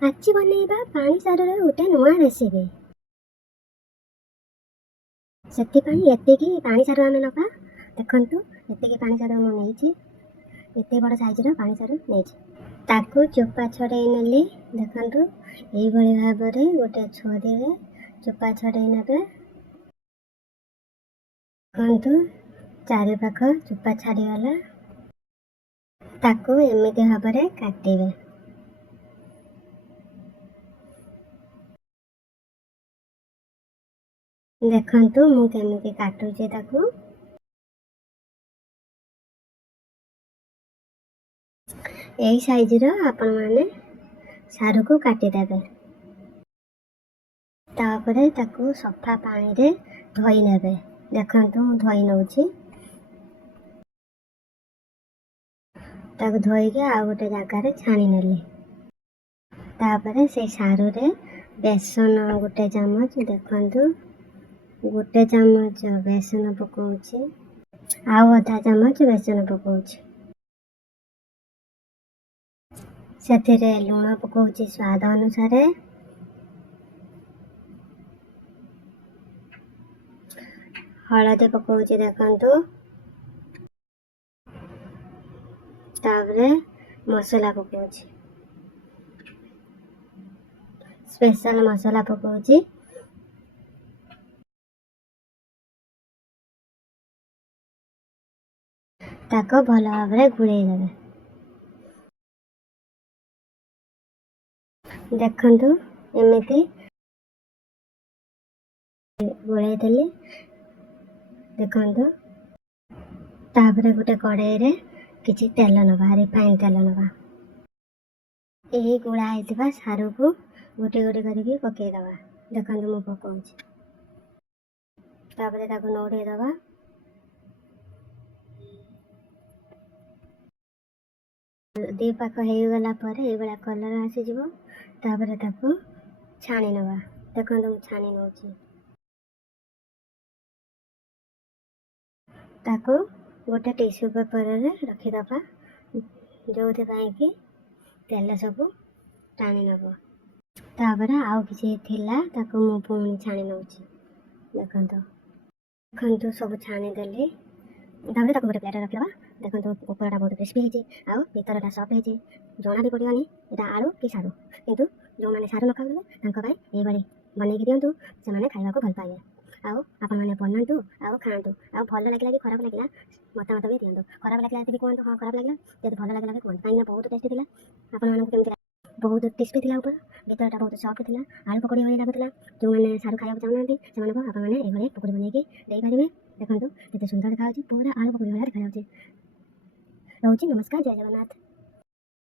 ଆଜି ବନେଇବା ପାଣି ସାରୁର ଗୋଟେ ନୂଆ ରେସିପି। ସେଥିପାଇଁ ଏତିକି ପାଣି ସାରୁ ଆମେ ନେବା। ଦେଖନ୍ତୁ ଏତିକି ପାଣି ସାରୁ ମୁଁ ନେଇଛି, ଏତେ ବଡ଼ ସାଇଜର ପାଣି ସାରୁ ନେଇଛି। ତାକୁ ଚୋପା ଛଡ଼େଇ ନେଲି। ଦେଖନ୍ତୁ ଏଇଭଳି ଭାବରେ ଗୋଟେ ଛୁରୀରେ ଚୋପା ଛଡ଼େଇ ନେବେ। ଦେଖନ୍ତୁ ଚାରିପାଖ ଚୋପା ଛାଡ଼ିଗଲା। ତାକୁ ଏମିତି ଭାବରେ କାଟିବେ। ଦେଖନ୍ତୁ ମୁଁ କେମିତି କାଟୁଛି ତାକୁ। ଏଇ ସାଇଜର ଆପଣମାନେ ସାରୁକୁ କାଟିଦେବେ। ତାପରେ ତାକୁ ସଫା ପାଣିରେ ଧୋଇ ନେବେ। ଦେଖନ୍ତୁ ମୁଁ ଧୋଇ ନେଉଛି। ତାକୁ ଧୋଇକି ଆଉ ଗୋଟେ ଜାଗାରେ ଛାଣି ନେଲି। ତାପରେ ସେଇ ସାରୁରେ ବେସନ ଗୋଟେ ଚାମଚ, ଦେଖନ୍ତୁ ଗୋଟେ ଚାମଚ ବେସନ ପକାଉଛି, ଆଉ ଅଧା ଚାମଚ ବେସନ ପକାଉଛି। ସେଥିରେ ଲୁଣ ପକାଉଛି ସ୍ୱାଦ ଅନୁସାରେ। ହଳଦୀ ପକାଉଛି ଦେଖନ୍ତୁ। ତାପରେ ମସଲା ପକାଉଛି, ସ୍ପେଶାଲ ମସଲା ପକାଉଛି। ତାକୁ ଭଲ ଭାବରେ ଗୋଳେଇ ଦେବେ। ଦେଖନ୍ତୁ ଏମିତି ଗୋଳେଇ ଦେଲି। ଦେଖନ୍ତୁ ତାପରେ ଗୋଟେ କଡ଼େଇରେ କିଛି ତେଲ ନେବା, ରିଫାଇନ୍ ତେଲ ନେବା। ଏହି ଗୋଳା ହେଇଥିବା ସାରୁକୁ ଗୋଟି ଗୋଟି କରିକି ପକାଇଦେବା। ଦେଖନ୍ତୁ ମୁଁ ପକାଉଛି। ତାପରେ ତାକୁ ନୋଡ଼େଇ ଦେବା। ଦି ପାଖ ହେଇଗଲା ପରେ ଏଇଭଳିଆ କଲର୍ ଆସିଯିବ। ତାପରେ ତାକୁ ଛାଣି ନେବା। ଦେଖନ୍ତୁ ମୁଁ ଛାଣି ନେଉଛି। ତାକୁ ଗୋଟେ ଟିସ୍ୟୁ ପେପରରେ ରଖିଦେବା, ଯେଉଁଥିପାଇଁ କି ତେଲ ସବୁ ଟାଣି ନେବ। ତାପରେ ଆଉ କିଛି ଥିଲା, ତାକୁ ମୁଁ ପୁଣି ଛାଣି ନେଉଛି। ଦେଖନ୍ତୁ ସବୁ ଛାଣିଦେଲି। ତାପରେ ତାକୁ ଗୋଟେ ପ୍ଲେଟ୍ରେ ରଖିଦେବା। ଦେଖନ୍ତୁ ଉପରଟା ବହୁତ କ୍ରିସ୍ପି ହେଇଛି, ଆଉ ଭିତରଟା ସଫ୍ଟ ହେଇଛି। ଜଣା ବି ପଡ଼ିବନି ଏଇଟା ଆଳୁ କି ସାରୁ। କିନ୍ତୁ ଯେଉଁମାନେ ସାରୁ ନ ଖାଉଥିଲେ ତାଙ୍କ ପାଇଁ ଏଇଭଳି ବନେଇକି ଦିଅନ୍ତୁ, ସେମାନେ ଖାଇବାକୁ ଭଲ ପାଇବେ। ଆଉ ଆପଣମାନେ ବନାନ୍ତୁ ଆଉ ଖାଆନ୍ତୁ। ଆଉ ଭଲ ଲାଗିଲା କି ଖରାପ ଲାଗିଲା ମତାମତ ବି ଦିଅନ୍ତୁ। ଖରାପ ଲାଗିଲା ଯଦି କୁହନ୍ତୁ ହଁ ଖରାପ ଲାଗିଲା, ଯଦି ଭଲ ଲାଗିଲା ବି କୁହନ୍ତୁ। କାହିଁକିନା ବହୁତ ଟେଷ୍ଟି ଥିଲା। ଆପଣମାନଙ୍କୁ କେମିତି ବହୁତ କ୍ରିସ୍ପି ଥିଲା, ଉପର ଭିତରଟା ବହୁତ ସଫ୍ଟ ଥିଲା, ଆଳୁ ପକୋଡ଼ି ଭଳି ଲାଗୁଥିଲା। ଯେଉଁମାନେ ସାରୁ ଖାଇବାକୁ ଚାହୁଁନାହାନ୍ତି ସେମାନଙ୍କୁ ଆପଣମାନେ ଏଇଭଳି ପକୋଡ଼ି ବନେଇକି ଦେଇପାରିବେ। ଦେଖନ୍ତୁ କେତେ ସୁନ୍ଦର ଦେଖାଯାଉଛି, ପୁରା ଆଳୁ ପକୋଡ଼ି ଭଳିଆ ଦେଖାଯାଉଛି। ରହୁଛି, ନମସ୍କାର, ଜୟ ଜଗନ୍ନାଥ।